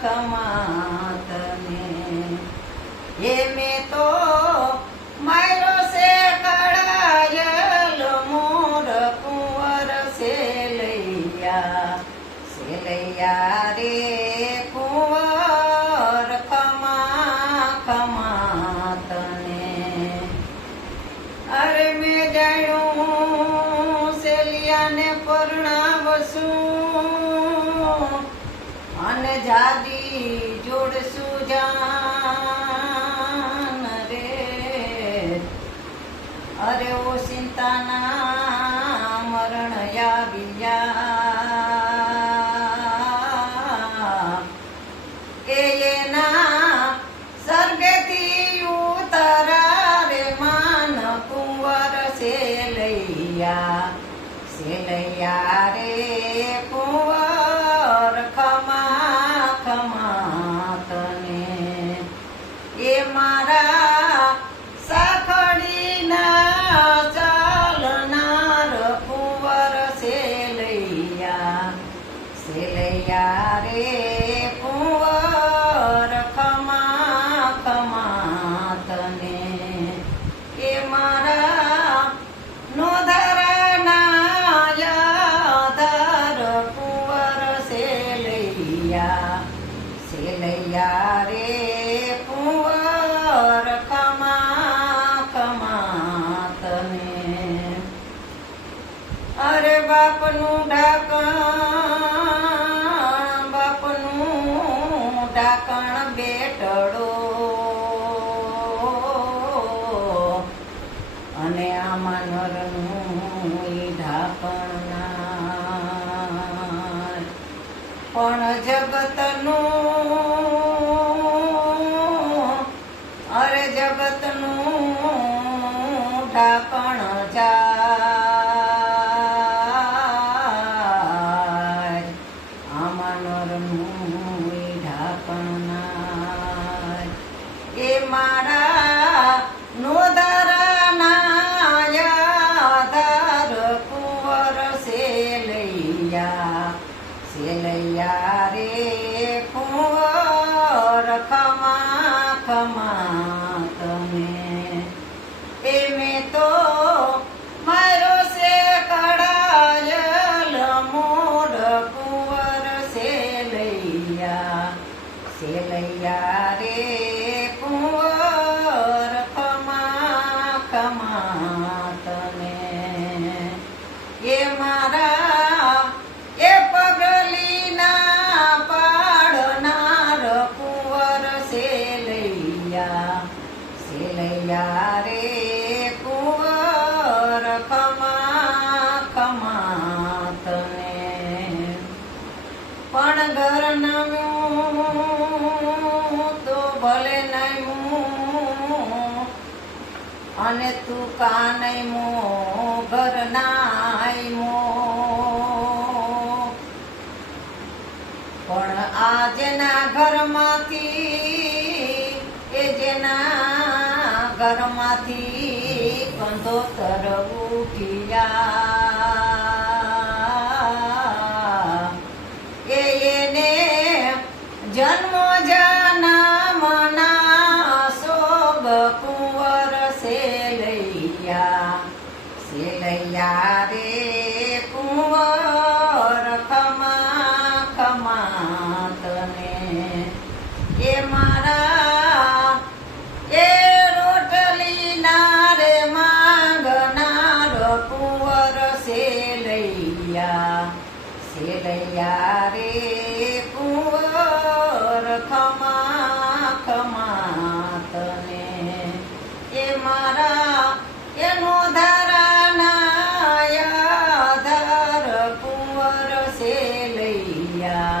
ખમા તને એ મેં તો મારો છે કળાયલ મોર કુંવર સેલૈયા રે કુંવર ખમા ખમા તને અરે મેં જાણ્યું સેલિયાને પરણાવશું અને જાદી જોડશું જાન રે અરે ઓ ચિંતાના મરણ આવ્યા એના સર્ગેથી ઉતરા રે માન કુંવર સેલૈયા રે કુંવર ખમા ખમા તને એ મારા સાખડીના ચાલનાર કુંવર સેલૈયા રે કુંવર ખમા ખમા તને એ મારા નોધરના યાધાર કુંવર સેલૈયા રે કુંવર ખમા ખમા તને અરે બાપનું ઢાંકણ બેટડો અને આમાં નરનું ઈ ઢાંકણ પણ જગતનું ઢાંકણ જાય આમાં નરનું ઈ ઢાંકણ એ મારા નોધારાના યાધાર કુંવર સેલૈયા રે કુંવર ખમા ખમા તને એ મેં તો મારો છે કળાયલ મોર કુંવર સેલૈયા રે કુંવર ખમા ખમા તને એ મારા એ પગલીના પાડનાર કુંવર સેલૈયા રે કુંવર ખમા ખમા તને પણ ઘર નમ્યું તો ભલે નમ્યું અને તું કાનમો ઘર નાયમો પણ આ જેના ઘરમાંથી કંધોતર ઉઠ્યા એને જન્મો જન્મના શોભ કુંવર સેલૈયા રે કુંવર ખમા ખમા તને એ મારા એ રોટલીના રે માંગનાર કુંવર સેલૈયા રે કુંવર ખમા ખમા તને એ મારા એનો ધારાના યાધાર કુંવર સેલૈયા